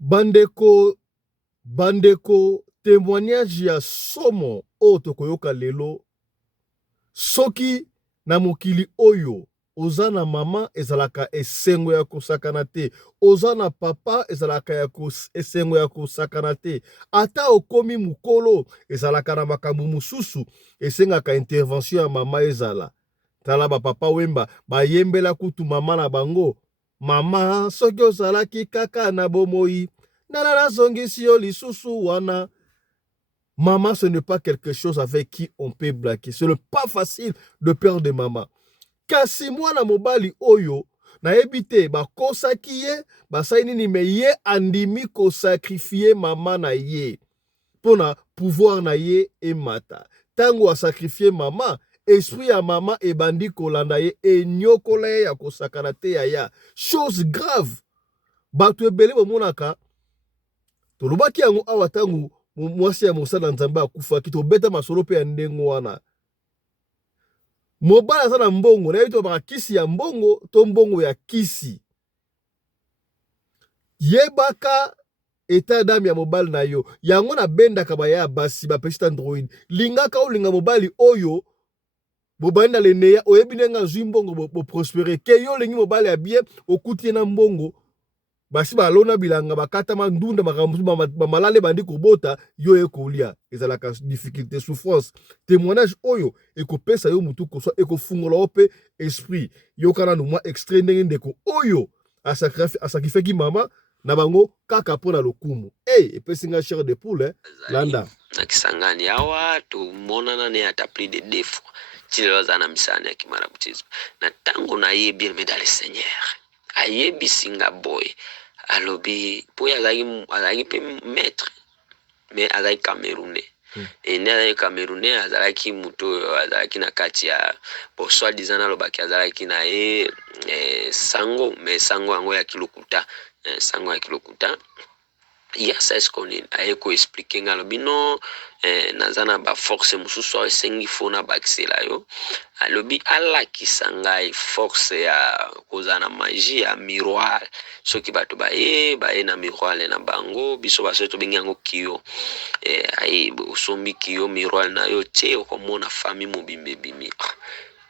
Bandeko, bandeko, témoignage ya somo oyo tokoyoka lelo. Soki na mokili oyo oza na mama ezalaka esengo ya kosakana te, oza na papa ezalaka esengo ya kosakana te, ata okomi mukolo ezalaka na makambo mosusu esengaka intervention ya mama ezala. Tala bapapa wemba bayembela kutu mama na bango: mama, soki ozalaki kaka na bomoi, nana nazongisi yo lisusu wana. Maman, ce n'est pas quelque chose avec qui on peut blaguer. Ce n'est pas facile de perdre maman. Kasi mwana mobali oyo na ebite bakosaki ye, basali nini me ye andimi ko sacrifier mama na ye pona pouvoir na ye emata. Tango a sacrifier mama, esprit ya mama ebandi kolanda ye, enyokola ye ya kosakana te ya. Chose grave. Bato ebele bomonaka tolobaki yango awa tango mwasi ya mosala nzambe akufaki, tobeta masolo pe ya ndenge wana. Mobala aza na mbongo, na yebi to baka kisi ya mbongo to mbongo ya kisi. Yebaka état d'âme ya mobali na yo. Yango na bendaka baya basi bapesi android. Lingaka olinga mobali oyo bobandi na leneya oyebi ndenge azwi mbongo bo prospérer. Ke yo lingi mobali ya bien okuti na mbongo. Basi balona bilanga bakata mandunda makambo malale bandi kobota yo ekolia ezalaka difficulté souffrance. Témoignage oyo ekopesa yo mutu koswa ekofungola ope esprit yo kana no mwa extrait ndenge ndeko oyo asakrifeki mama na bango kaka pona lokumu. Epesi nga chair de poule landa na Kisangani awa tumonana ne ata plus de 2 fois chilelo za na misana ya kimarabutizo na tango na yebi medali seigneur ayebi singa boy alobi poya azalaki pe maître mais azalaki camerounais. Ne azalaki camerounais azalaki muto azalaki na kati ya soi disant alobaki azalaki na ye sango mais sango yango ya kilokuta sango ya kilokuta. Yes, est-ce qu'on a expliqué ngalobi no nazana ba force mususu esengi fona bakisela yo alobi ala kisangai force ya kozana magie ya miroir soki bato baye na miroir na bango biso baso to bengi yango kiyo ai osombi kiyo miroir na yo tie okomona famille mobimbe bimi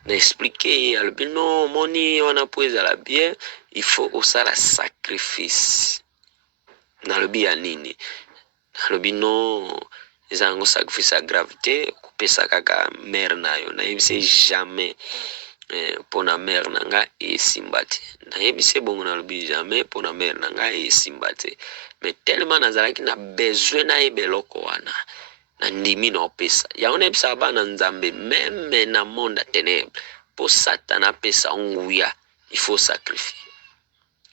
na expliquer alobi no moni wana po ezala bien il faut osala sacrifice. Nalobi ya nini nalobi no ezango sacrifice ya gravité kupesa kaka mère na yo na yebise jamais pona mère na nga esimba te na yebise bongo nalobi jamais pona mère na nga esimba te mais tellement nazalaki na besoin na ye beloko wana na ndimi na opesa yango na yebisa bana nzambe même na monde ya ténèbres po Satan apesa nguya il faut sacrifier.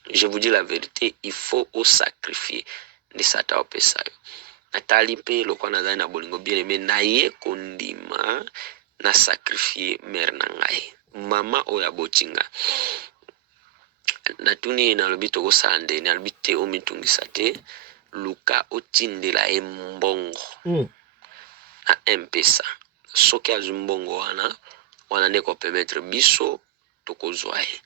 Je vous dis la vérité, il faut au sacrifier. Ni Satan opesa yo. Natali pe lokwa nazali na bolingo bien aimé na ye kondima na sacrifier mère na ngai. Mama oya botinga. Natuni na lobi toko sande na lobi te omitungisa te luka otindela e mbongo. Na mpesa. Soki azu mbongo wana ne ko permettre biso toko zoaye.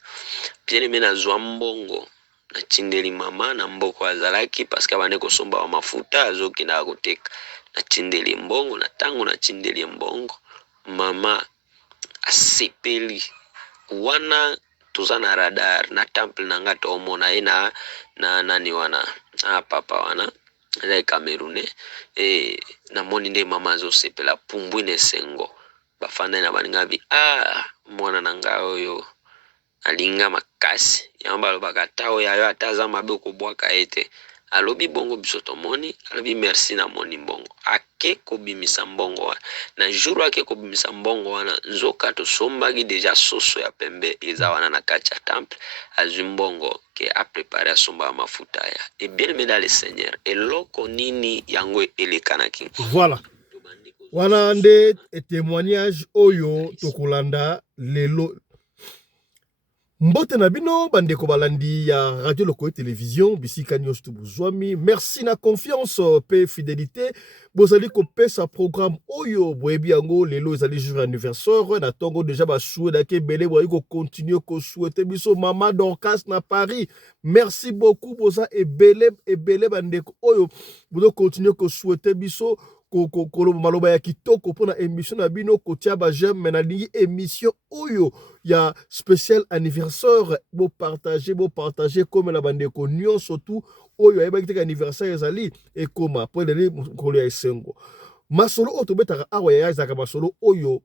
Bien aimé na zwa mbongo na tindeli mama na mboko azalaki parce que abane kosomba wa mafuta azoki na koteka na tindeli mbongo na tango na tindeli mbongo mama asepeli wana toza na radar na temple na nga to mona ye na nani wana papa wana za Camerounais na moni nde mama zo sepela pumbwine sengo bafanda na baninga bi mwana na nga oyo alinga makasi yamba alobaka tawo yayo ataza mabe okobwaka ete alobi bongo biso tomoni alobi merci na moni mbongo ake kobimisa mbongo wana na jour ake kobimisa mbongo wana nzoka tosombaki deja soso ya pembe eza wana na kati ya temple azwi mbongo ke a préparé asomba mafuta ya et bien aimé dans le Seigneur eloko nini yango elekanaki voilà wana nde témoignage oyo tokolanda lelo. Mbote na bino bandeko balandi ya radio loko et télévision bisika nyos tu buzwami. Merci na confiance pe fidélité. Bozali ko pesa programme oyo boyebi yango lelo ezali jour anniversaire na tongo déjà ba souhaiter ke belé boyi ko continuer ko souhaiter biso mama Dorcas na Paris. Merci beaucoup boza et belé bandeko oyo bodo continuer ko souhaiter biso ko maloba ya kitoko pona émission na bino kotia ba j'aime na li émission oyo ya spécial anniversaire bo partager comme la bande ko nyon surtout oyo ayeba kiteka anniversaire ezali et koma po le ko ya esengo masolo oto betaka awa ya zaka masolo oyo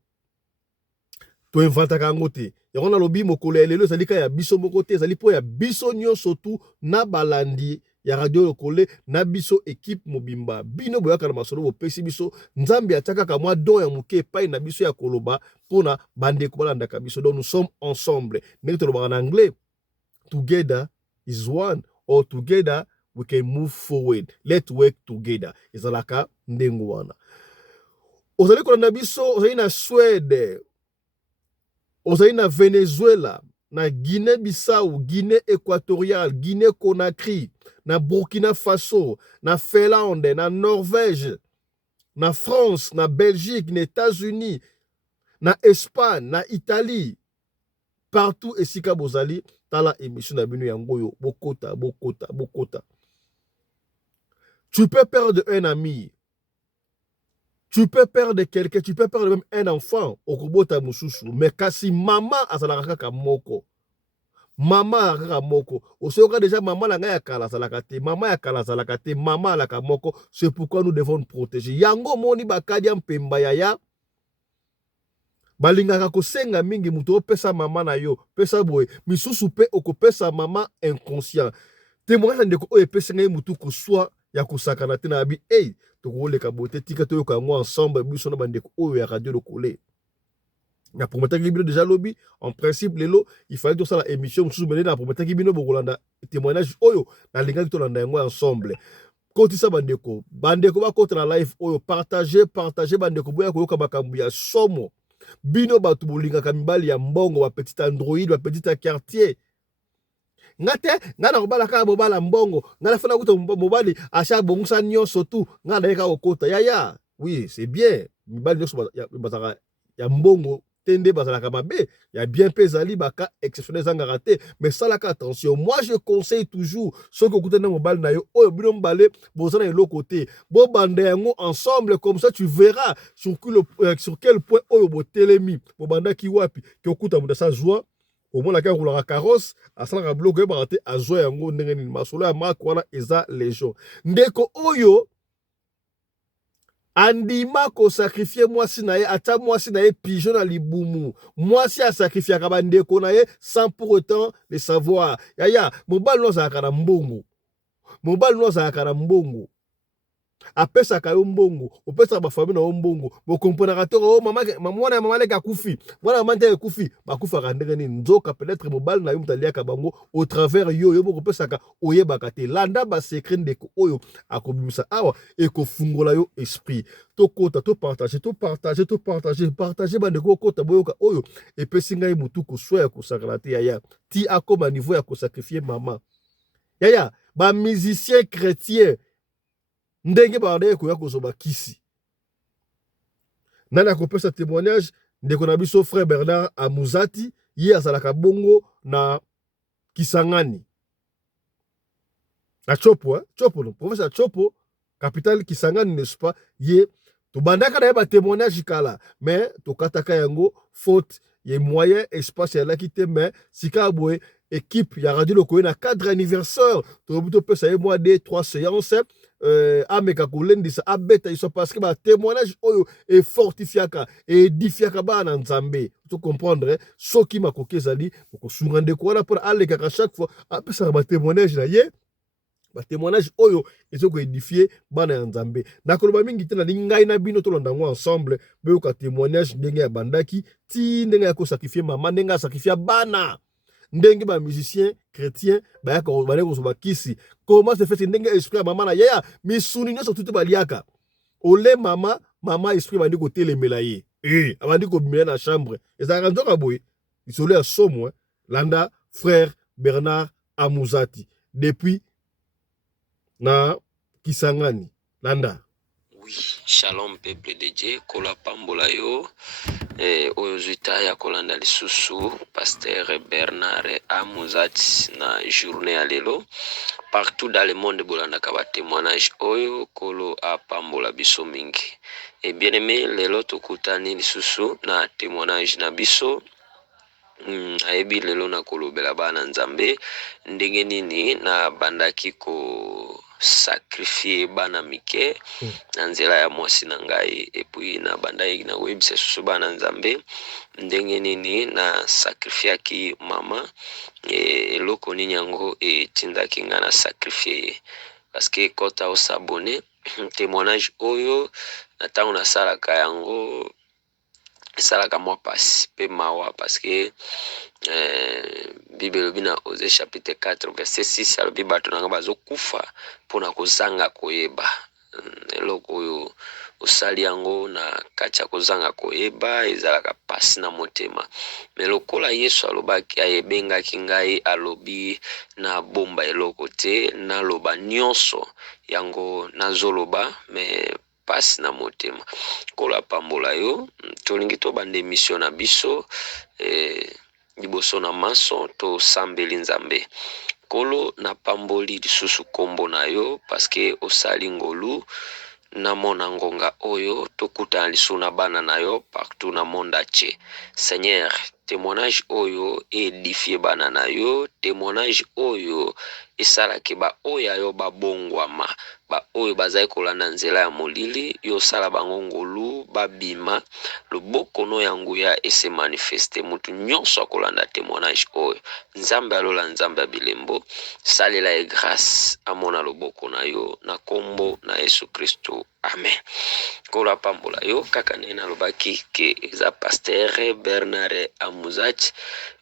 to inventaka ngote yango na lobi mokolo ya lelo ezali ka ya biso moko te ezali po ya biso nyon surtout na balandi ya radio lokole na biso équipe mobimba bino boyaka na masolo bopesi biso nzambe ataka ka mwa don ya muke pai na biso ya koloba pona bande ko balanda ka biso donc nous sommes ensemble ndenge to en anglais together is one or together we can move forward let's work together ezalaka ndengo wana ozali kolanda biso ozali na Suède ozali na Venezuela na Guinée-Bissau, Guinée équatoriale, Guinée Conakry, na Burkina Faso, na Finlande, na Norvège, na France, na Belgique, na États-Unis, na Espagne, na Italie, partout esika bozali tala émission na bino yangoyo bokota. Tu peux perdre un ami. Tu peux perdre quelqu'un, tu peux perdre même un enfant au Kobota Mususu, mais kasi maman azalaka kaka moko. Maman azalaka moko. Osoka déjà maman la ya kala azalaka te, maman ya kala azalaka te, maman alaka moko. C'est pourquoi nous devons nous protéger. Yango moni bakadi mpemba yaya. Balingaka kosenga mingi muto pesa maman na yo, pesa boy, misusu pe okopesa maman inconscient. Témoignage ndeko oyo pesa ngai mutu ko soit ya kosakana te na bi hey tokoleka bote tika to yoka ensemble biso na bandeko oyo ya radio lokole na prometa ki bino déjà lobby en principe lelo il fallait que ça la émission sous mener na prometa ki bino bokolanda témoignage oyo na linga to landa yango ensemble kotisa bandeko ba contre la live oyo partager bandeko boya ko yoka makambu ya somo bino batu bolinga ka mibali ya mbongo ba petit android ba petit quartier ngate ngana kobala ka bobala mbongo ngana fana kuto mobali acha bongusa nyonso tu ngana eka okota ya oui c'est bien mibali nyonso bazaka ya mbongo tende bazalaka mabe ya bien pesali baka exceptionnel zanga raté mais ça la attention moi je conseille toujours ceux que kutana mobali na yo oyo bino mbale bozana elo côté bo bande yango ensemble comme ça tu verras sur quel point oyo bo telemi bo banda ki wapi ki okuta muda sa joie au moins la roulera carrosse à ça la bloqué baraté à zoé yango ndenge ni masolo ya marque wana eza légion ndeko oyo andima ko sacrifier mwasi na ye ata mwasi na ye pigeon na libumu mwasi a sacrifier ka bandeko na ye sans pour autant le savoir yaya mobali no za kana mbongo apesa ka yo mbongo opesa ba famille na yo mbongo bo comprendre ka to mama leka kufi mwana mama te kufi bakufa ka ndenge ni nzoka peut-être mobali na yo mutalia ka bango au travers yo bo kopesa ka oyeba ka te landa ba secret ndeko oyo akobimisa awa e ko fungola yo esprit to kota to partager bandeko kota boyoka oyo e pesi ngai mutu ko soya ko sakrate yaya ti akoma niveau ya ko sacrifier mama yaya ba musicien chrétien ndenge bande ko yako soba kisi nana ko pesa témoignage ndeko na biso frère Bernard Amuzati ye azalaka bongo na Kisangani na Chopo no professeur Chopo capitale Kisangani n'est-ce pas ye to bandaka na ba témoignage kala mais to kataka yango faute ye moyen espace ya la kité mais sika boye équipe ya radio loko na cadre anniversaire to buto pesa ye mois de 3 séances ameka kolendisa abeta iso parce que ba témoignage oyo e fortifiaka et édifiaka ba na nzambe to comprendre soki makoki ezali ko sunga ndeko wana pour aleka ka chaque fois apesa ba témoignage na ye ba témoignage oyo ezoko édifier ba na nzambe na koloba mingi te na ngai na bino to londango ensemble be ko témoignage ndenge ya bandaki ti ndenge ya ko sacrifier mama ndenge ya sacrifier bana ndenge ba musicien chrétien ba ya ko ba ko kisi comment se fait ndenge esprit mama na yaya misuni nyoso tutu baliaka ole mama esprit bandi ko telemela ye abandi ko bimela na chambre ezaka ndoka boy isole ya somo landa frère Bernard Amuzati depuis na Kisangani landa. Oui, shalom peuple de Dieu, kola pambola yo oyo zuita ya kolanda lisusu pasteur Bernard Amuzati na journée ya lelo partout dans le monde bolandaka ba témoignage oyo kolo apambola biso mingi. Et bien aimé, lelo tokutani lisusu na témoignage na biso. Ayebi lelo na kolobela bana nzambe ndenge nini na bandaki ko sacrifier bana mike na nzela ya mwasi na ngai, epui na bandaki na webisa susu bana nzambe ndenge nini na sacrifiaki mama eloko nini yango etindaki nga na sacrifier parce que kota osabone témoignage oyo na ntango nasalaka yango esalaka mwa pasi pe mawa parce que Bible elobi na Osée chapitre 4 verset 6 alobi bato nanga bazokufa mpona kozanga koyeba. Eloko oyo osali yango na kati ya kozanga koyeba ezalaka pasi na motema, me lokola Yesu alobaki ayebengaki ngai alobi na bomba eloko te, naloba nyonso yango nazoloba me pasi na motema. Kola pambola yo tolingi tobanda emission na biso liboso na maso tosambeli nzambe. Kolo na pamboli lisusu kombo na yo paske osali ngolu na mona ngonga oyo tokutana lisu na bana na yo partout na monde entier. Seigneur, témoignage oyo edifie bana na yo, témoignage oyo esalaki ba oyo yo babongwama, ba oyo bazali kolanda nzela ya molili yo sala bango ngolu babima loboko no ya nguya ese manifeste mutu nyonso akolanda témoignage oyo. Nzambe alola nzambe ya bilembo salela e grâce amona loboko na yo na kombo na Yesu Kristo, amen. Kola pambola yo kaka nena lobaki ke eza pasteur Bernard Amuzati,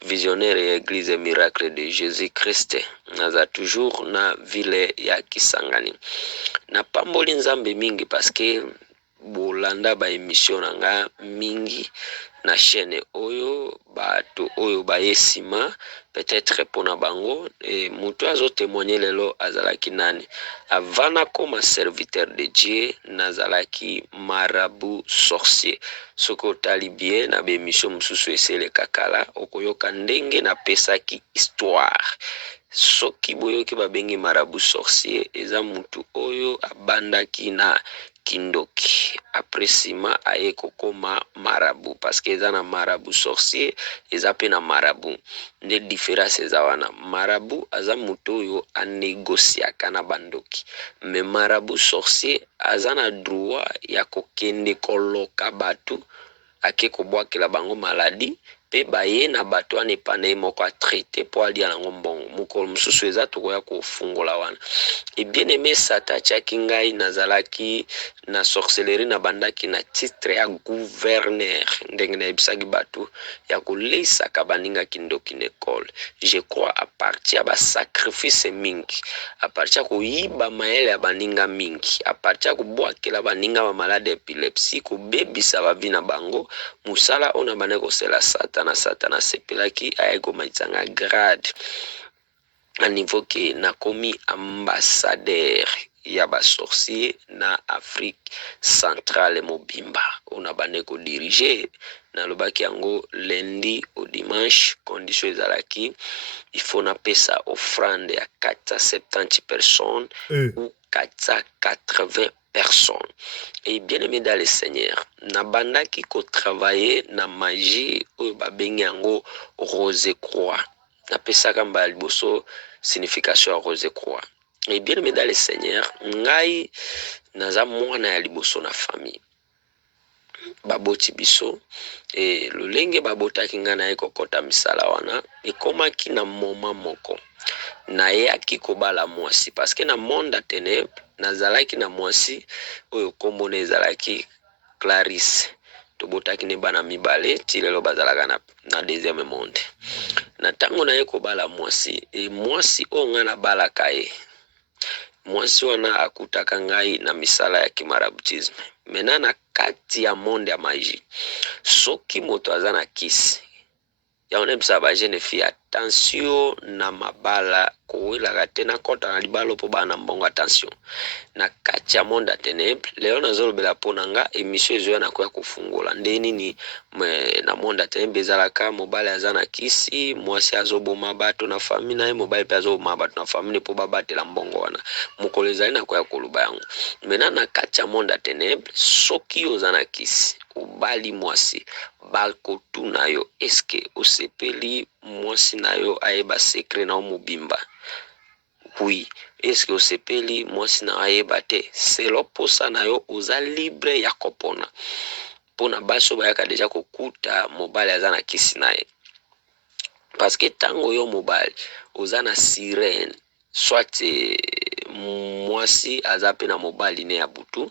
visionnaire ya Église Miracle de Jésus Christ, naza toujours na ville ya Kisangani. Na pamboli nzambe mingi paske bolanda ba émission nanga mingi na chaîne oyo bato oyo bayesima peut-être pona bango mutu azo témoigner lelo azalaki nani avana comme serviteur de Dieu nazalaki marabout sorcier. Soko tali bien na be émission mususu esele kakala okoyoka ndenge na pesaki histoire. Soki boyoki babengi marabout sorcier eza mutu oyo abandaki na kindoki après sima aye kokoma marabout parce que eza na marabout sorcier eza pe na marabout nde différence eza wana. Marabout aza mutu oyo anégociaka na bandoki, me marabout sorcier aza na droit ya kokende koloka bato ake kobwakela bango maladi pe baye na bato wana epana ye moko atraite po alia nango mbongo. Mokolo mosusu eza tokoya kofungola wana. E bien aimé sata atiaki ngai nazalaki na sorcellerie na bandaki na titre ya gouverneur ndenge nayebisaki bato ya koleisaka baninga kindoki na ekole. Je crois à partir ya basacrifice mingi, a partir ya koyiba mayele ya baninga mingi, a partir ya kobwakela baninga bamalade ya epilepsie, kobebisa bavi na bango, musala oyo na bande kosela satana. Satana asepelaki aye komaisanga grade a niveau ke nakomi ambassadeur ya basorcier na Afrique centrale mobimba ona bande ko diriger na lobaki yango lundi au dimanche. Condition ezalaki il faut na pesa offrande ya 470 personnes ou 480 personnes. Et bien aimé dans le Seigneur, na bandaki ko travailler na magie oyo babengi yango rose croix. Na pesaka mbala liboso signification ya rose croix. Et bien aimé dans le Seigneur, ngai naza mwana ya liboso na famille baboti biso e lolenge babotaki nga na ye kokota misala wana ekomaki na moma moko nayaki kobala mwasi parce que na monde ya ténèbre nazalaki na mwasi oyo kombo na ezalaki Clarisse. Tobotaki ne bana mibale ti lelo bazalaka na deuxième monde. Na ntango na ye kobala mwasi e mwasi oyo nga nabalaka ye, mwasi wana akutaka ngai na misala ya kimaraboutisme. Mena na kati ya monde ya magie, soki moto aza na kisi yaone bisa ba jeune fille attention na mabala kowelaka te na kota na libala po bana mbongo attention na kati ya monde ya ténèbre. Leo nazolobela mpo na nga émission ezoya na koya kofungola nde nini na monde ya ténèbre ezalaka mobali aza na kisi, mwasi azoboma bato na famille na ye, mobali mpe azoboma bato na famille mpo babatela mbongo wana. mokolo ezali na koya koloba yango. Mena na kati ya monde ya ténèbre soki oza na kisi obali mwasi bakotuna yo eske osepeli mwasi na yo ayeba sekre na yo mobimba? Oui. Eske osepeli mwasi na yo ayeba te? Selo posa na yo oza libre ya kopona. Mpona basi oyo bayaka deja kokuta mobali aza na kisi na ye, paske ntango yo mobali oza na sirene soit mwasi aza pe na mobali ne ya butu,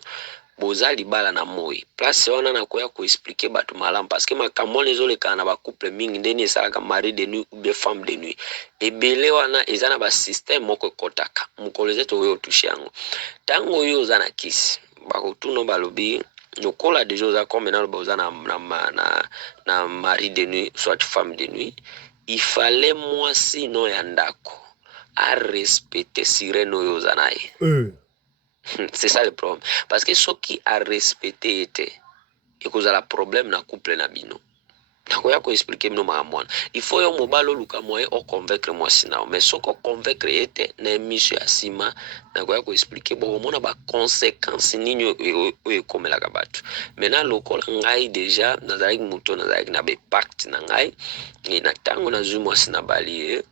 boza libala na moi place wana na koya koexplike bato malamu, paske makambo wana ezolekana na bacouple mingi ndeni esalaka mari de nuit ou bien femme de nuit. Ebele wana eza na basysteme moko ekotaka mokolo eze tokoki otushe yango. Ntango oyo oza na kisi bakotuna balobi lokola deja oza comme na loba oza na mari de nuit soit femme de nuit, ifale mwasi no ya ndako arespecte sirene oyo oza na ye. C'est ça le problème. Parce que soki arespecte ye te ekozala problème na couple na bino. Nakoya koexplike bino makambo wana. Il faut yo mobali oluka moye oconvaincre mwasi na yo, mais soki oconvaincre ye te na émission ya nsima nakoya koexplike bokomona baconséquence nini oyo ekomelaka bato. Maintenant lokola ngai deja nazalaki moto nazalaki na bepacte na ngai na ntango nazwi mwasi na bali ye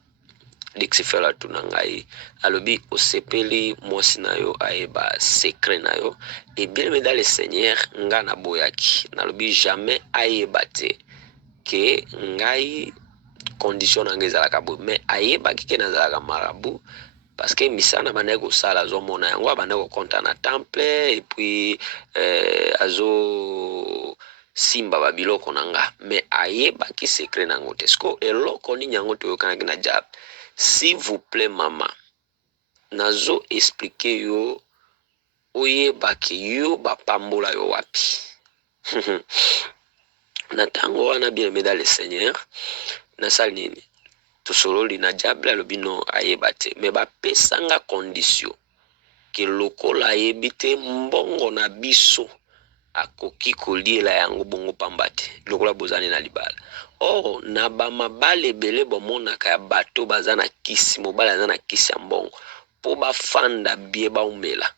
Lucifer atuna ngai alobi osepeli mwasi na yo ayeba secret na yo, et bien mais dans le Seigneur nga na boyaki nalobi jamais ayeba te ke ngai condition na ngai ezalaka boye, mais ayebaki ke nazalaka marabu parce que misana bandaki kosala azomona yango abandaki kokonta na temple et puis azo simba babiloko na nga, mais ayebaki secret na yango te. Siko eloko nini yango toyokanaki na diable? S'il vous plaît mama, nazo expliquer yo oyebaki yo bapambola yo wapi. Na tango wana bien aimé dans le Seigneur nasali nini tosololi na diable alobi no ayeba te, mais bapesanga condition ke lokola ayebi te mbongo na biso akoki koliela yango bongo pamba te lokola bozani na libala. Or na bamabale ebele bomonaka ya bato baza na kisi, mobali aza na kisi ya mbongo mpo bafanda bie baumela,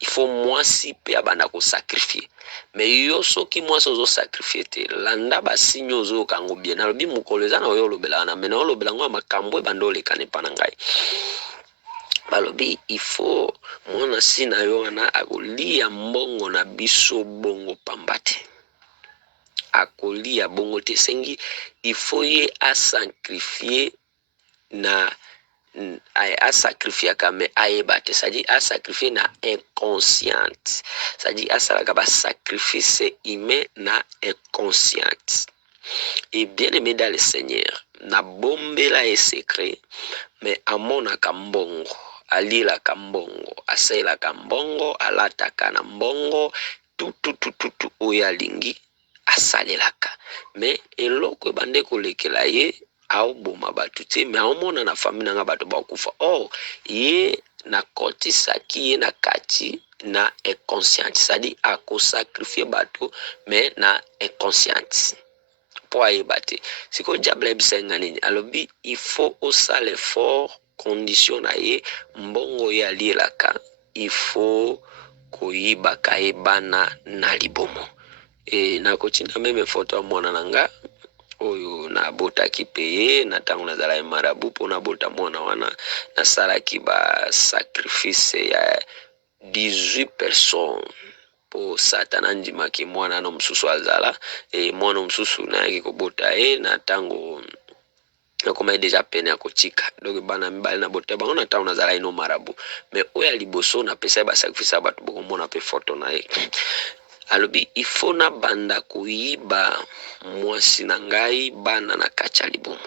ifo mwasi mpe abanda kosakrifie. Me yo soki mwasi ozosakrifie te landa basinye ozoyoka yango bien. Nalobi mokolo eza na oyo olobela wana, me na olobela yango ya makambo ebanda olekana epa na ngai. Balobi ifo mwana si na yo wana akolia mbongo na biso bongo pamba te, akolia bongo te, sengi ifo ye asakrifie na asakrifia me ayeba te, c'est-à-dire asakrifie na inconsciente, c'est-à-dire asalaka basacrifice humain na inconsciente. Et bien aimé dans le Seigneur na bombela e secret, mais amonaka mbongo, alilaka mbongo, asalelaka mbongo, alataka na mbongo, tututututu oyo alingi asalelaka, mais eloko ebande kolekela ye aoboma bato te, mais aomona na famille nanga bato bakufa. Or ye nakotisaki ye na kati na inconsciente, c'est-à-dire akosakrifie bato mais na inconsciente po ayeba te. Siko diable ayebisanga nini? Alobi il faut osala effort, condition na ye mbongo ye alielaka il faut koyibaka ye bana na libomo. E nakotina meme foto ya mwana nanga oyo nabotaki pe ye na ntango nazala ye marabu mpo nabota mwana wana nasalaki basacrifice ya 18 personnes po satana andimaki mwana na mosusu azala, e mwana mosusu nayaki kobota ye na ntango nakomai deja pene ya kotika. Donc bana mibali na bota bango na ntango nazala ino marabu, mais oyo ya liboso napesa ye basacrifice ya bato bokomona pe foto na ye. Alobi ifo na banda koyiba mwasi na ngai bana na kati ya libumu,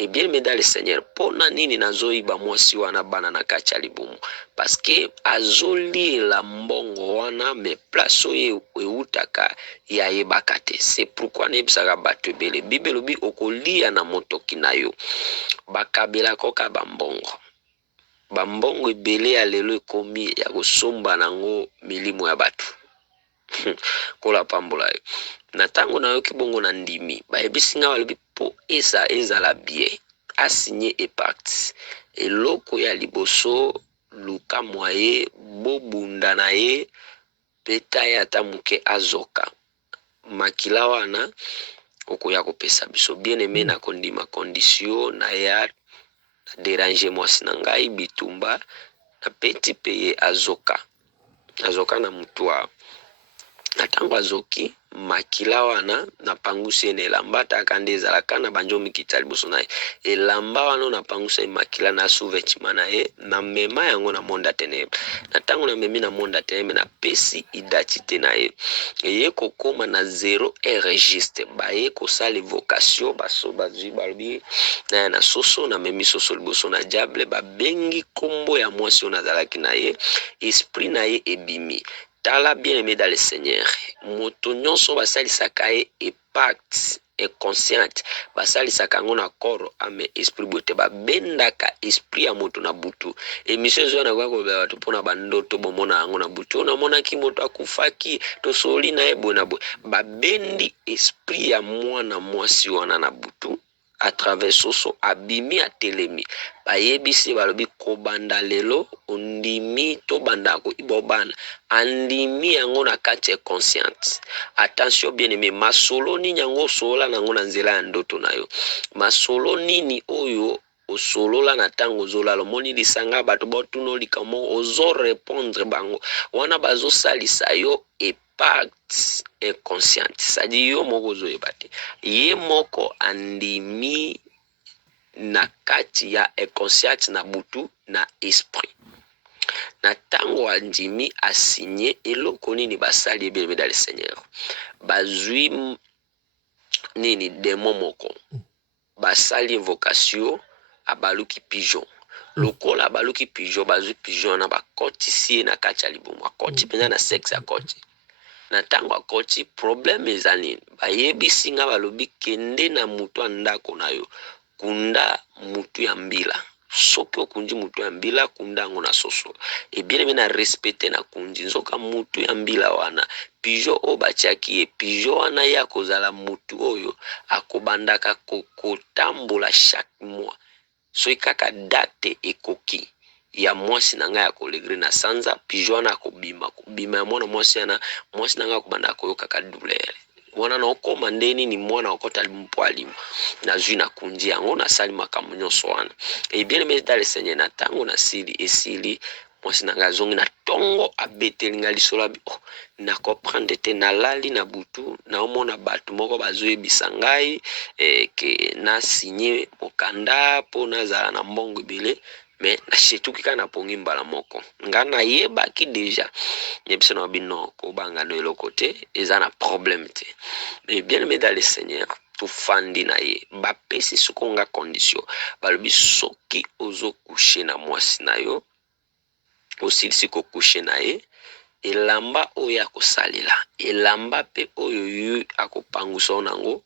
Et bien aimé dans le Seigneur, pona nini nazoiba mwasi wana bana na kati ya libumu, parce que azoliela mbongo wana me place oyo eutaka ya yebaka te. C'est pourquoi nayebisaka bato ebele Bible elobi okolia na motoki na yo bakabela koka bambongo ebele ya lelo ekomi ya kosomba nango milimo ya bato kola pambola yo. Na ntango nayoki bongo na ndimi bayebisi nga balobi mpo ezala bien asigné epacte eloko ya liboso luka mwaye bobunda na ye peta ye ata moke azoka makila wana okoya kopesa biso bien aimé na kondima condition na ya déranger mwasi na ngai bitumba na peti pe ye azoka na mutwa na ntango azoki makila wana na pangusi ye na elamba ataka nde ezalaka na banjo mikita liboso na ye elamba wana na pangusi ye makila na sous-vêtement na ye na mema yango na monde ya ténèbre. Na ntango na memi na monde ya ténèbre na pesi identité na ye eye kokoma na 0 et registre baye kosala vocation baso bazwi balobi na soso na memi soso liboso na diable babengi kombo ya mwasi oyo nazalaki na ye esprit na ye ebimi. Tala bien aimé dans le Seigneur, moto nyonso basalisaka ye epacte inconsciente basalisaka yango na koro ame esprit bote babendaka esprit ya moto na butu. Emission ezo na kwa koba bato mpona bandoto bomona yango na butu onamonaki moto akufaki tosoli na ye boye na boye babendi esprit ya mwana mwasi wana na butu à travers soso abimi atelemi bayebisi balobi kobanda lelo ondimi to bandako ibobana andimi yango na kati ya consciente. Attention bien aimé, masolo nini yango solola nango na nzela ya ndoto na yo, masolo nini oyo osolola na ntango ozolala omoni lisanga bato botuna likamo ozo répondre bango wana bazosalisa yo epacte inconsciente, sadi yo moko ozoyeba te ye moko andimi na kati ya inconsciente na butu na esprit. Na tango andimi asigné eloko nini basali ebelebe dans le Seigneur bazwi nini demo moko basali vocation abaluki pigeon lokola abaluki pigeon bazwi pigeon na bakotisi na kati ya libumu akoti mpenza na sexe akoti. Na ntango akoti problème eza nini bayebisi nga balobi kende na mutu ya ndako na yo kunda mutu ya mbila soki okunji mutu ya mbila kunda yango na soso ebieneme na respecte na kunji nzoka mutu ya mbila wana pigeon oyo batiaki ye pigeon wana ye akozala mutu oyo akobandaka kotambola chaque mois soki kaka date ekoki ya mwasi na ngai akolegre na sanza pigeon wana akobima ya mwana mwasi wana mwasi na ngai akobanda koyoka douleur wana na okoma ndeni ni mwana okota mpwalimu nazwi na kunji yango nasali makambo nyonso wana bien aimé dans le Seigneur na ntango nasili esili mwasi na ngai azongi na ntongo abeteli ngai lisolo abi na comprendre te nalali na butu naomona bato moko bazoyebisa ngai ke nasigné mokanda mpo nazala na mbongo ebele me nashetuki kaka napongi mbala moko nga nayebaki deja yebiso na bino kobanga no eloko te eza na problème te. Mais bien aimé dans le Seigneur tofandi na ye bapesi soko nga condition balobi soki ozokushe na mwasi na yo osilisi kokushe na ye elamba oyo akosalela elamba pe oyo yo akopangusa nango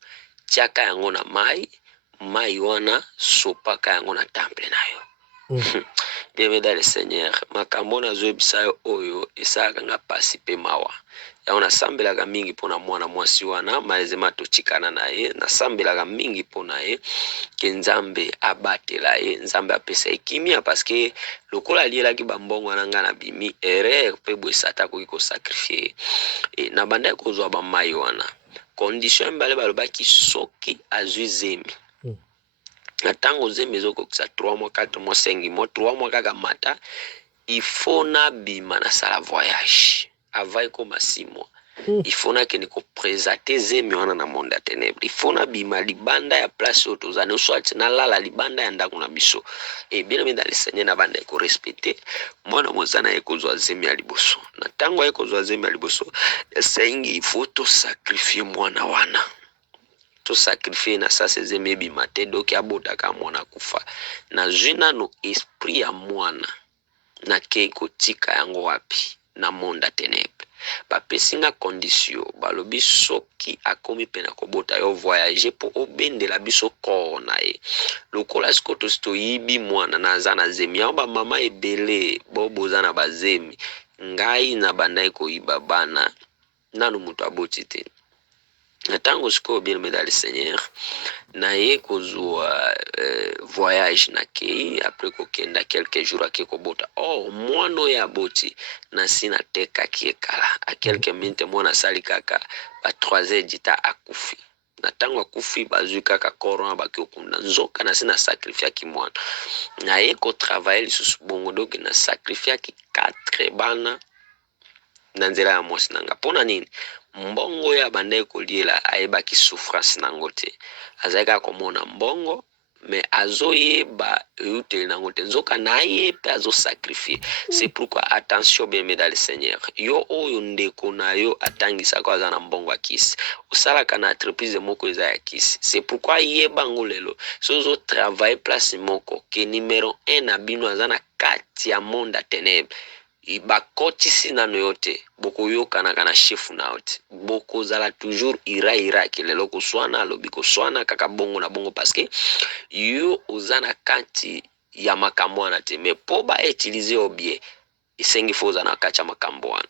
tiaka yango na mai wana sopaka yango na temple na yo. Bien dans le Seigneur makambo nazoyebisa yo oyo esalaka nga pasi pe mawa yango nasambelaka mingi mpona mwana mwasi wana malezema totikana na ye nasambelaka mingi mpona ye ke nzambe abatela ye nzambe apesa ye kimia parceke lokola alielaki bambongo wana nga na bimi erreur mpe boye sata akoki kosakrifie ye na bandaki kozwa bamai wana condition mibale balobaki soki azwi zemi na ntango zemi ezokokisa 3 mois 4 mois 5 mois 3 mois kaka mata il faut nabima nasala voyage avant ekoma 6 mois il faut nakende kopresente zemi wana na monde ya ténèbre il faut nabima libanda ya place oyo tozali oswati nalala libanda ya ndako na biso bien aimé dans le Seigneur na banda ekorespecte mwana mozana ye kozwa zemi ya liboso na ntango aye kozwa zemi ya liboso esengi il faut tosakrifie mwana wana to sacrifier na sa sezeme bimate doki abotaka mwana kufa na jina no esprit ya mwana na kei kotika yango wapi na monda tenebre bapesinga condition balobi soki akomi pena kobota yo voyage po obendela biso kor na ye lokola siko tosi toyibi mwana naza na zemi yango bamama ebele boza na bazemi ngai na bandai koyiba bana nanu moto aboti te na ntango sikoyo bien dans le Seigneur na ye kozwa voyage na kei après kokenda quelques jours ake kobota mwana oyo aboti na si natekaki ekala a quelques minutes mwana asali kaka ba 3 heures dita akufi na ntango akufi bazwi kaka koro wana baki okunda nzoka na si na sacrifiaki mwana na ye kotravaille lisusu bongo doki na sacrifiaki 4 bana na nzela ya mwasi nanga mpona nini mbongo ya bandai koliela ayebaki souffrance nango te azalaki komona mbongo me azoyeba euteli nango te nzoka na ye mpe azosacrifie c'est pourquoi attention bien dans le Seigneur yo oyo ndeko na yo atangisaka aza na mbongo ya kisi osalaka na entreprise moko eza ya kisi c'est pourquoi yeba ngo lelo so ozotravaille place moko ke numero 1 na bino aza na kati ya monde ya ténèbre bakotisi nano yo te bokoyokanaka na shefu na yo te bokozala toujours ira kelelo koswana alobi koswana kaka bongo na bongo parceke yo oza na kati ya makambo wana te me mpo bautilize yo bien esengi fo oza na kati ya makambo wana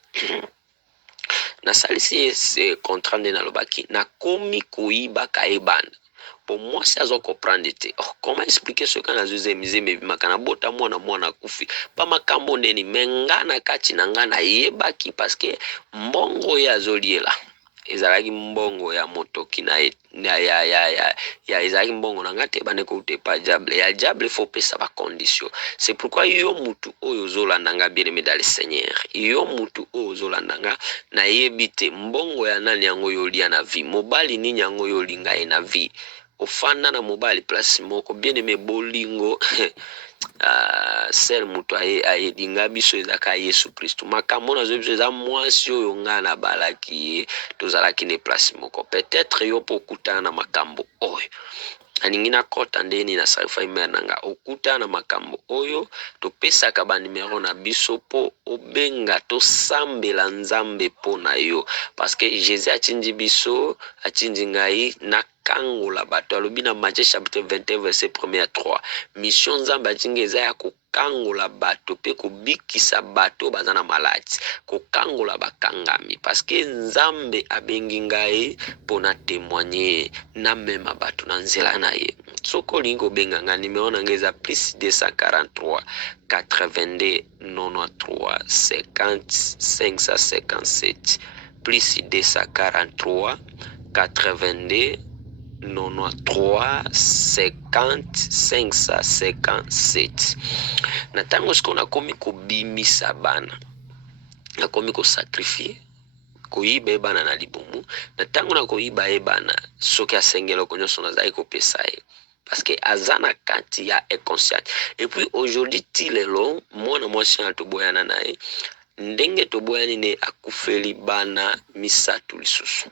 nasalisi ye contrat nde nalobaki nakomi koyibaka ebana po mwasi azo comprendre te comment expliquer ce kana zuzemizeme bimaka na bota mwana kufi pa makambo ndeni menga na kati na nga nayebaki parce mbongo ya azoliela ezalaki mbongo ya motoki na ya ezalaki mbongo na nga te bandeko ute pa diable ya diable faut pesa ba condition c'est pourquoi yo mutu oyo ozolanda nga bien aimé dans le Seigneur yo mutu oyo ozolanda nga nayebi te mbongo ya nani yango yolia na vie mobali nini yango yolinga ye na vie ofanda na mobali place moko bien aimé bolingo sel mutu ayelinga biso ezaka Yesu Kristo makambo nazo biso eza mwasi oyo nga na balaki ye tozalaki ne place moko peut-être yo po okutana na makambo oyo alingi nakota ndeni na sacrifice mère nanga okutana na makambo oyo topesaka banimero na biso po obenga tosambela nzambe po na yo parce que Jésus atindi biso atindi ngai na kangola bato alobi na Matthieu chapitre 21 verset 1 à 3 mission nzambe atingi eza ya kokangola bato pe kobikisa bato baza na maladi kokangola bakangami parce que nzambe abengi ngai mpona témoigner na mema bato na nzela na ye soko olingi kobenga nga nimero na ngai eza plus 243 82 93 50 557 plus 243 82 93 50 557 na ntango siko nakomi kobimisa bana nakomi kosakrifie koyiba ebana na libumu na ntango na koyiba ebana soki asengeloko nyonso nazali kopesa ye parce que aza na kati ya inconscient et puis aujourd'hui ti lelo mwana mwasi na toboyana na ye ndenge toboyani ne akufeli bana misatu lisusu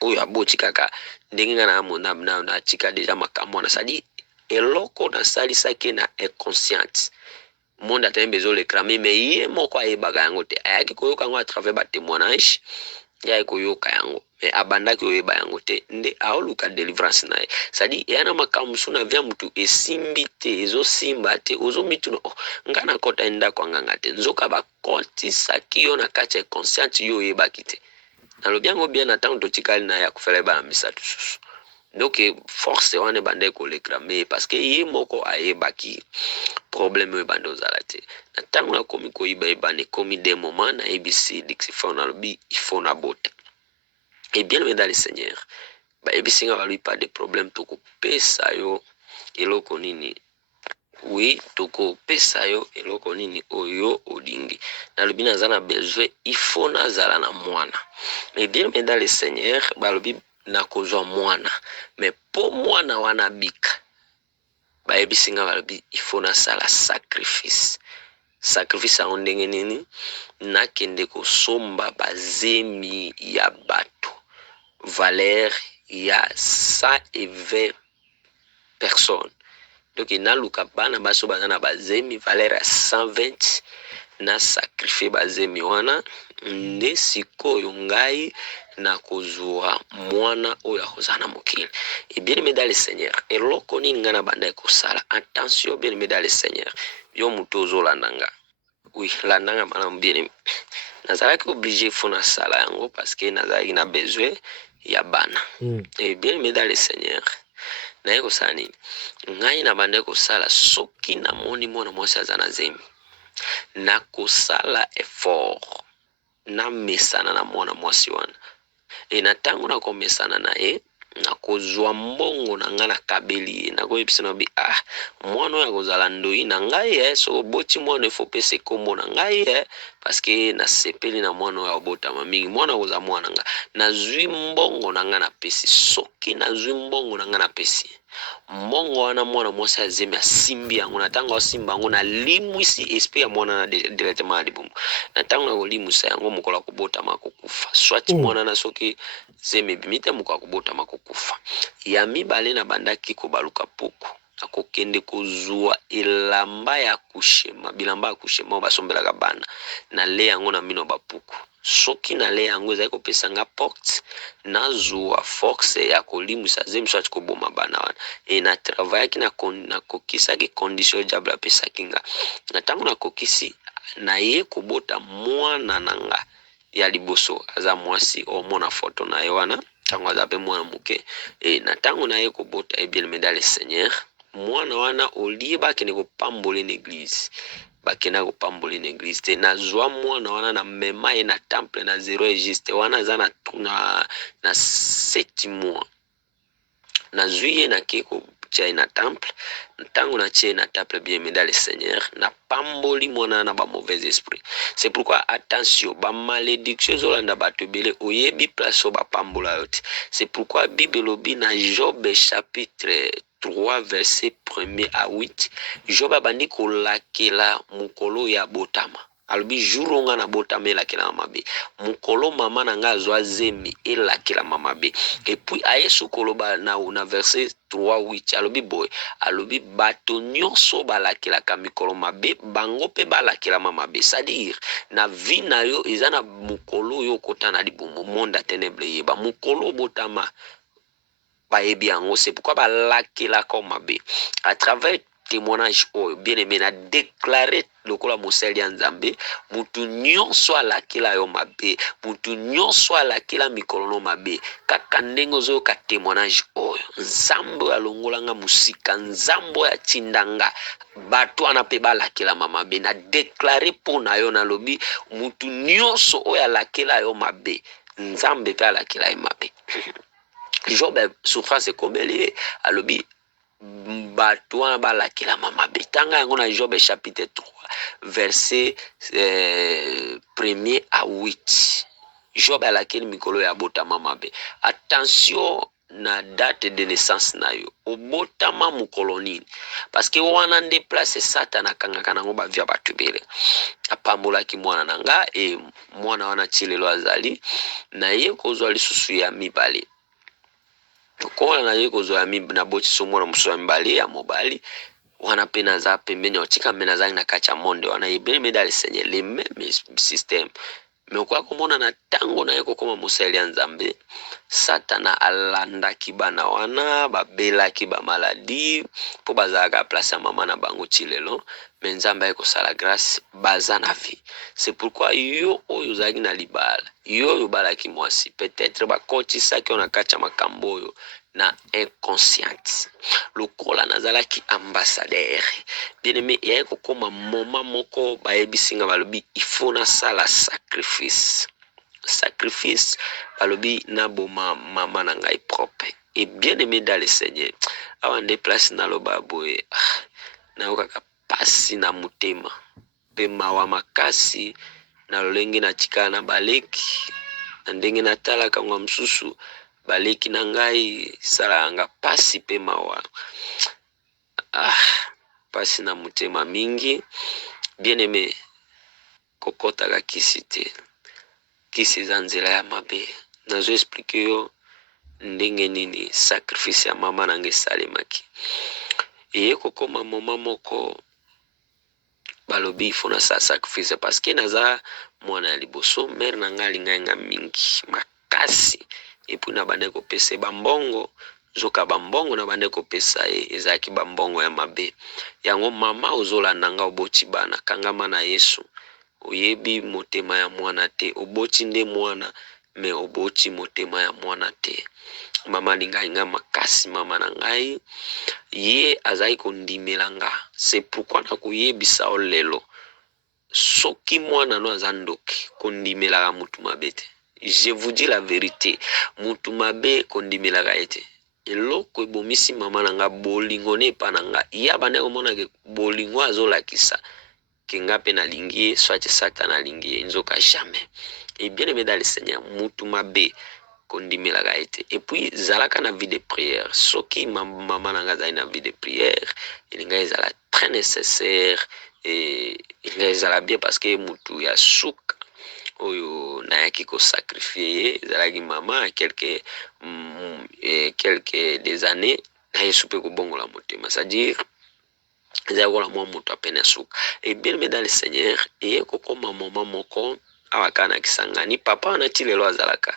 oyo aboti kaka ndenge nga na mona na atika deja makambo na sadi eloko nasalisaki na inconsciente monde atembe ezolekrame me ye moko ayebaka yango te ayaki koyoka yango à travers batémoignage yaki koyoka yango me abandaki oyeba yango te nde aoluka délivrance na ye sadi eya na makambo mosusu na via mutu esimbi te ezosimba te ozomituna nga nakota endako anganga te nzoka bakotisaki yo na kati ya consciente yo oyebaki te nalobi yango bien na ntango totikali na ya kofela ebana misatu susu donc force wana ebandaki kolekrame parce que ye moko ayebaki problème oyo ebandi ozala te na ntango nakomi koyiba ebana ekomi de moment nayebisi dixifo nalobi ifo na bota et bien aimé dans le Seigneur bayebisi nga balobi pas de problème tokopesa yo eloko nini oui tokopesa yo eloko nini oyo olingi nalobi naza na besoin ifo nazala na mwana mais bien aimé dans le Seigneur balobi nakozwa mwana mais po mwana wana bika bayebisi nga balobi ifo nasala sacrifice yango ndenge nini nakende kosomba bazemi ya bato valeur ya 120 personnes. Donc naluka bana baso baza na bazemi valeur ya 120 na sacrifier bazemi wana nde sikoyo ngai nakozwa mwana oyo akozala na mokili. Et bien aimé dans le Seigneur, eloko nini ngai na banda ekosala, attention bien aimé dans le Seigneur, yo moto ozolanda nga, oui landa nga malamu bien aimé, nazalaki obligé fo nasala yango parce que nazalaki na besoin ya bana. Et bien aimé dans le Seigneur, naye kosala nini, ngai na banda ekosala soki namoni mwana mwasi aza na zemi, nakosala effort namesana na mwana mwasi wana, e na ntango nakomesana na ye nakozwa mbongo na ngai nakabeli ye, nakoyebisa na bi mwana oyo akozala ndoi na ngai so oboti mwana efo pesa kombo na ngai parceke nasepeli na mwana oyo abotama mingi, mwana akozala mwana nga, nazwi mbongo na ngai napesi. Soki nazwi mbongo na ngai napesi mbongo wana mwana mwasi azemi asimbi yango, na ntango asimba yango nalimwisi esprit ya mwana na directement ya libumu, na ntango nakolimwisa yango mokolo akobotama akokufa, swati mwana na soki zemi ebimi te mokolo akobotama akokufa. Ya mibale na bandaki kobaluka puku, akokende kozwa elamba ya kushema, bilamba ya kushema basombelaka bana, na le yango na mino bapuku. Soki na le yango ezali kopesa nga porte, nazwa force ya kolimwisa zemi swati koboma bana wana. E na travaillaki nakokisaki condition diable apesaki nga, na ntango nakokisi na ye kobota mwana na nga ya liboso, aza mwasi omona foto na ye wana ntango aza pe mwana moke. E na ntango na ye kobota bien aimé dans le Seigneur, mwana wana olie bakende kopambola na église, bakenda kopambola na église te, nazwa mwana wana na mema ye na temple na 0 registre wana aza na 7 mois, nazwi ye nake kotia ye na temple. Ntango natie na temple bien aimé dans le Seigneur, na pamboli mwana na ba mauvais esprit. C'est pourquoi attention, ba malédiction ezolanda bato ebele oyebi place o bapambola yo te. C'est pourquoi Bible lobi na Job chapitre 3 verset 1er à 8, Job abandi kolakela mukolo ya botama, alobi jour onga na botama elakela mabe, mukolo mama na nga azwa zemi elakela mabe. Et puis ayesu koloba na verset 3:8 alobi boy, alobi bato nyonso balakelaka mikolo mabe bango pe balakela mabe. C'est-à-dire na vie na yo eza na mukolo yo kota na libumu, monde ténèbre yeba mukolo botama bayebi yango. C'est pourquoi balakelaka mabe. À travers témoignage oyo bien aimé na déclaré lokola mosali ya nzambe, mutu nyonso alakela yo mabe, mutu nyonso alakela mikolo no mabe, kaka ndenge ozoyoka témoignage oyo, nzambe alongolanga musika, nzambe atindanga bato wana pe balakela mabe. Na déclaré mpo na yo nalobi mutu nyonso oyo alakela yo mabe, nzambe pe alakela ye mabe. Job souffrance ekombeli alobi bato wana balakela mabe. Tanga yango na Job chapitre 3 verset 1er à 8. Job alakeli mikolo ya botama mabe. Attention na date de naissance na yo, obotama mokolo nini, parce que wana nde place Satan akangaka nango bavia bato ebele. Apambolaki mwana na nga e mwana wana ti lelo azali na ye kozwa lisusu ya mibale. Kola na ye kozwa ya mibale, naboti so mwana mosusu ya mibale ya mobali wana pe naza pembeni otika mbe nazali na kati ya monde wana bien aimé dans le Seigneur, les mêmes système. Me okoka komona na ntango na ye kokoma mosali ya nzambe, Satana alandaki bana wana babelaki bamaladi mpo bazalaka place ya mama na bango ti lelo. Me nzambe aye kosala grâce baza na vie. C'est pourquoi yo oyo ozalaki na libala, yo oyo obalaki mwasi, peut-être bakotisaki yo na kati ya makambo oyo na inconsciente. Lokola nazalaki ambassadeur bien aimé, yaye kokoma moma moko bayebisinga balobi il faut nasala sacrifice. Sacrifice balobi naboma mama na ngai propre. Et bien aimé dans le Seigneur, awa nde place naloba boye nayokaka pasi na motema pe mawa makasi na lolenge natikala na baleki, na ndenge natalaka ngwa mosusu baleki na ngai salanga pasi pe mawa pasi na motema mingi. Bien aimé, kokotaka kisi te, kisi eza nzela ya mabe. Nazo explike yo ndenge nini sacrifice ya mama nanga esalemaki. Eye kokoma moma moko balobi ifo nasala sacrifice parce que naza mwana ya liboso, mere na ngai alingai nga mingi makasi, epui na bande kopesa ye bambongo, nzoka bambongo na bande kopesa ye ezalaki bambongo ya mabe. Yango mama ozolanda nga oboti bana, kangama na Yesu, oyebi motema ya mwana te, oboti nde mwana me oboti motema ya mwana te. Mama alingai nga makasi, mama na ngai ye azali kondimela nga. C'est pourquoi nakoyebisa o lelo, soki mwana no aza ndoki kondimelaka mutu mabe te. Je vous dis la vérité, mutu mabe kondimelaka ye te. Eloko ebomisi mama na nga bolingo ne epa na nga, ya bande komonake bolingo azolakisa ke nga mpe nalingi ye, swati Satan alingi ye, nzoka jamais. Et bien aimé dans le Seigneur, mutu mabe kondimelaka ye te. Et puis zalaka na vie de prière. Soki mama na nga azali na vie de prière, elinga ezala très nécessaire, et elinga ezala bien parce que mutu ya suka oyo nayaki kosakrifie ye ezalaki mama quelques des années na Yesu mpe kobongola motema, c'est-à-dire ezali kola mwa moto apene suka. Et bien aimé dans le Seigneur, eye kokoma mama moko awa kaka na Kisangani, papa wana ti lelo azalaka,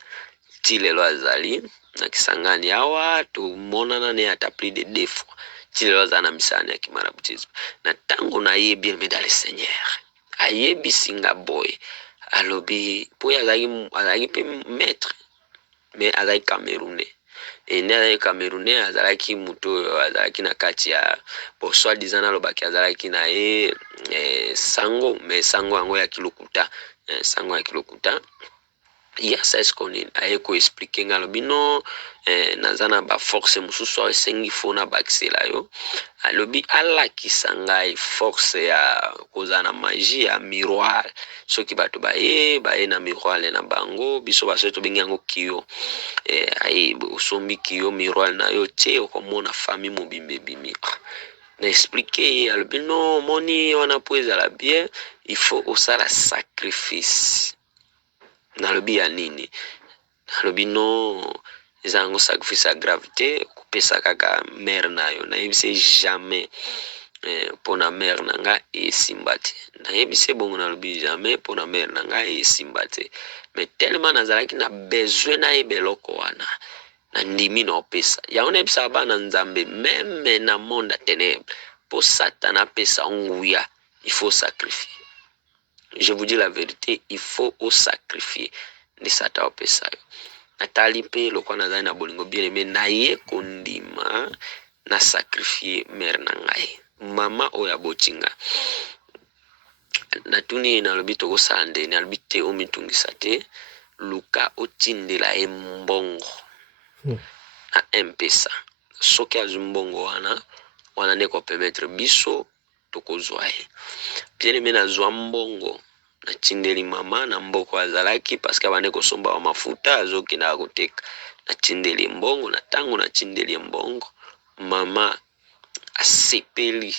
ti lelo azali na Kisangani awa tomonana ne ata plus de 2 fois. Ti lelo azala na misala ya kimaraboutisme, na ntango na ye bien aimé dans le Seigneur ayebisi nga boy, alobi po azalaki mpe maître mais azalaki Camerounais. E nde azalaki Camerounais, azalaki mutu oyo azalaki na kati ya soi-disant nalobaki azalaki na ye sango, mais sango yango ya kilokuta, sango ya kilokuta. Ya saesko nini aye koexplike nga alobi no, naza na baforce mosusu ayo esengi fo na bakisela yo. Alobi alakisa ngai force ya kozala na magie ya miroir. Soki bato baye na miroir na bango, biso baso tobengi yango kiyo. Aye osombi kiyo miroir na yo tie okomona famille mobimba ebimi. Na explique ye alobi no, moni wana po ezala bien, il faut osala sacrifice. Nalobi ya nini? Nalobi no, eza yango sacrifice ya gravité, kopesa kaka mère na yo. Nayebise jamais pona mère na nga esimba te. Nayebise bongo nalobi jamais pona mère na nga esimba te. Mais tellement nazalaki na besoin na ye beloko wana, na ndimi na opesa. Yango nayebisa bana nzambe, même na monde ya ténèbres, po Satan apesa nguya, il faut sacrifier. Je vous dis la vérité, il faut au sacrifier ni Satan opesa yo. Natali pe lokwa nazali na bolingo bien aimé na ye kondima na sacrifier mère na ngai, mama oyo abotinga. Natuni nalobi tokosala nde, nalobi te omitungisa te, luka otindela ye mbongo na mpesa. Soki azwi mbongo wana nde kopermettre biso tokozwa ye. Bien aimé nazwa mbongo natindeli mama na mboko azalaki parce que abande kosomba wa mafuta azokenda koteka. Natindeli mbongo, na ntango natindeli mbongo mama asepeli.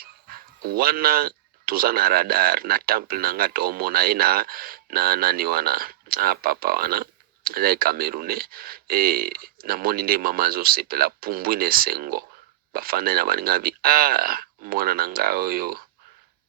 Wana toza na radar na temple nanga toomona ye na nani wana papa wana azali Camerounais, namoni nde mama azosepela pumbwi na esengo. Bafanda na baninga bi mwana na ngai oyo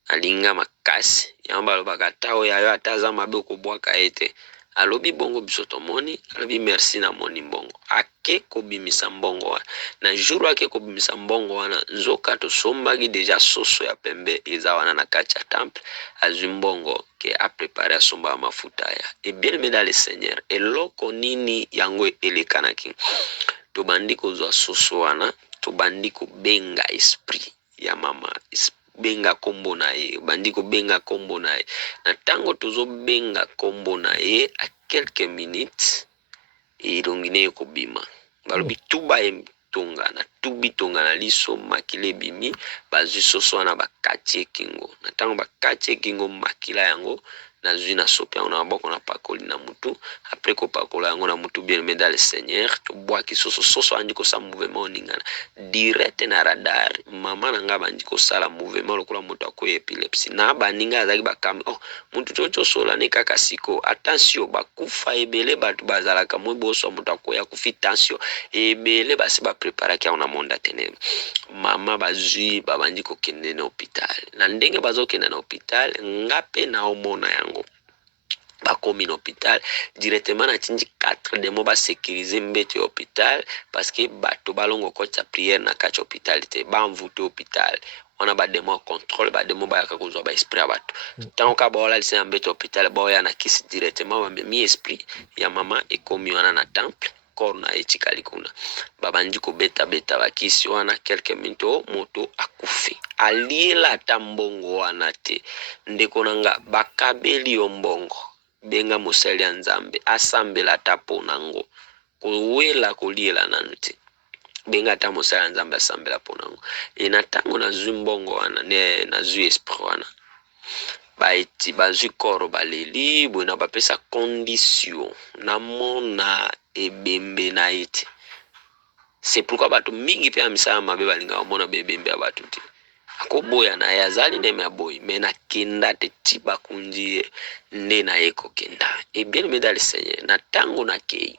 alinga makasi. Yango balobaka ata oyo ayo ata aza mabe okobwaka ye te. Alobi bongo biso tomoni, alobi merci na moni mbongo. Ake kobimisa mbongo wana. Na jour ake kobimisa mbongo wana, nzoka tosombaki deja soso ya pembe eza wana na kati ya temple. Azwi mbongo ke a préparé asomba mafuta ya. Et bien aimé dans le Seigneur, eloko nini yango elekanaki. Tobandi kozwa soso wana, tobandi kobenga esprit ya mama, benga kombo na ye, bandi kobenga kombo na ye. Na tango tozobenga kombo na ye, a quelques minutes elongi ne ekobima. Balobi tuba tonga na tubi tonga na liso makila ebimi, bazwi soso wana bakati ekingo. Na tango bakati ekingo makila yango, nazwi na sope yango na maboko na pakoli na mutu. Après kopakola yango na mutu bien aimé dans le Seigneur, tobwaki soso andi kosala mouvement oningana direct na radar. Mama na nga bandi kosala mouvement lokola moto akoya epilepsie na baninga azalaki bakami mutu tosola ne kaka siko attention bakufa ebele bato bazalaka moi boso moto akoya kufi tension ebele basi bapreparaki yango na monde atenebe. Mama bazwi babandi kokende na hôpital na ndenge bazokende na hôpital nga pe naomona yango bakomi na hôpital directement na tindi 4 demo basécurize mbete ya hôpital parce que bato balongo kota prière na kati hôpital te bamvute hôpital wana bademo ya contrôle bademo bayaka kozwa baesprit ya bato ntango ka baolalisa ya mbete hôpital baoya na kisi directement bamemi esprit ya mama ekomi wana na temple corps na etikali kuna babandi kobeta bakisi wana quelques minutes moto akufi aliela ata mbongo wana te ndeko na nga bakabeli yo mbongo benga mosali ya nzambe asambela ata mpo nango kowela koliela nanu te benga ata mosali ya nzambe asambela mpo nango na ntango nazwi mbongo wana nazwi esprit wana baeti bazwi koro baleli boye na bapesa condition namona ebembe na ye te. C'est pourquoi bato mingi mpe ya misala mabe balingaka komona bebembe ya bato te akoboya na ye azali ndeme ya boyi me nakenda te ti bakundi ye nde na ye kokenda et bien aimé dans le Seigneur na ntango nakei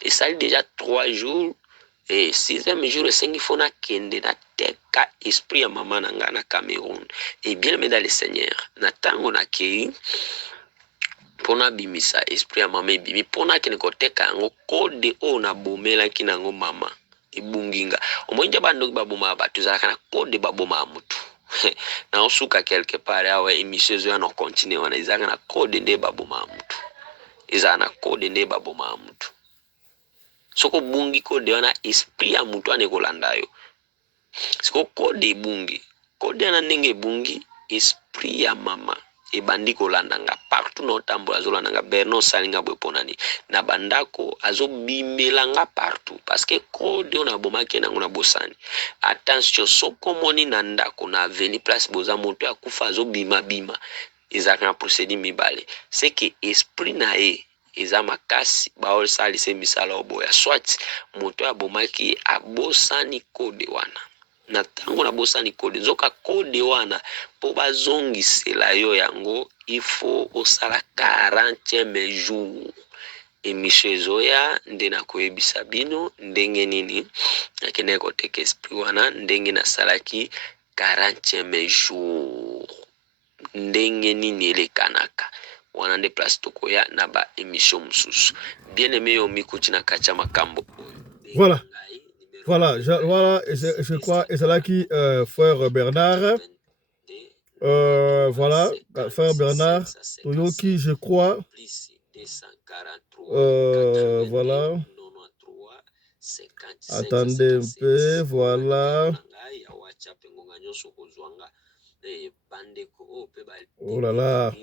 esali déjà 3 jours et 6e jour esengi fo nakende nateka esprit ya mama na nga na Cameroun et bien aimé dans le Seigneur na ntango nakei mpona bimisa esprit ya mama ebimi mpona akende koteka yango kode oyo nabomelaki nango mama ebunginga omoi nde bandoki baboma bato ezalaka na kode baboma ya mutu na osuka quelque part awa émission ezoya na continue wana ezalaka na kode nde baboma ya mutu ezala na kode nde baboma ya mutu soko obungi kode wana esprit ya mutu wana ekolanda yo siko kode ebungi kode wana ndenge ebungi esprit ya mama ebandi kolanda nga partout na otambola azolanda nga Bernard osalinga boye mponani na bandako azobimela nga partout parce que kode oyo nabomaki nango na bosani attention soko omoni na ndako na aveni place boza moto akufa azobima ezalaka na procédure mibale c'est que esprit na ye eza makasi baosalisa misala oboya soit moto abomaki abosani kode wana na ntango nabosani kode nzoka kode wana mpo bazongisela yo yango ifo osala 40e jour emission ezoya nde nakoyebisa bino ndenge nini nakendeki koteka esprit wana ndenge nasalaki 40e jour ndenge nini elekanaka wana nde place tokoya na ba émission mosusu bien aimé yo mikuti na kati ya makambo voilà. Voilà, je crois, et c'est là qui, frère Bernard, voilà, frère Bernard, Toyoki, je crois, voilà, attendez un peu, voilà, oh là là,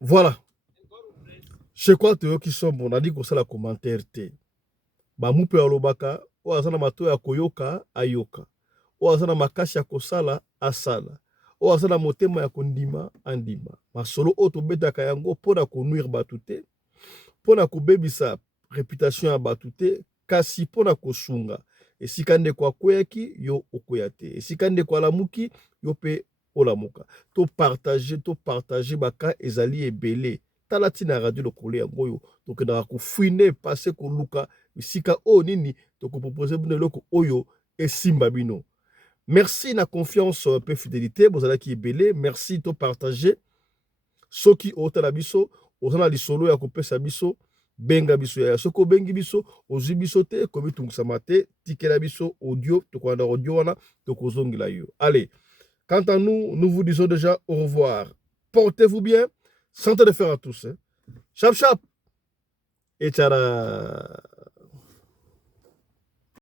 voilà. Je crois que qui sont bon, on a dit que c'est la commentaire te. Ba mupe alobaka, o azana mato ya koyoka ayoka. O azana makasi ya kosala asala. O azana motema ya kondima andima. Masolo o to betaka yango pona konuire batu te. Pona kobebisa réputation ya batu te, kasi pona kosunga. Esika nde kwa kweyaki yo okoya te. Esika nde kwa lamuki yo pe olamuka. To partager baka ezali ebele. Talatina radio lokole yango yo tokendaka kofine pase koluka bisika o nini tokopropose bino eloko oyo esimba bino. Merci na confiance pe fidélité bozalaki ebele. Merci to partager soki otala biso ozana lisolo ya kopesa biso benga biso ya soko bengi biso ozwi biso te komitungisa te tikela biso audio tokolanda audio wana tokozongela yo. Allez, quant à nous, nous vous disons déjà au revoir. Portez-vous bien. Santé de fer à tous. Chap chap. Et tchara.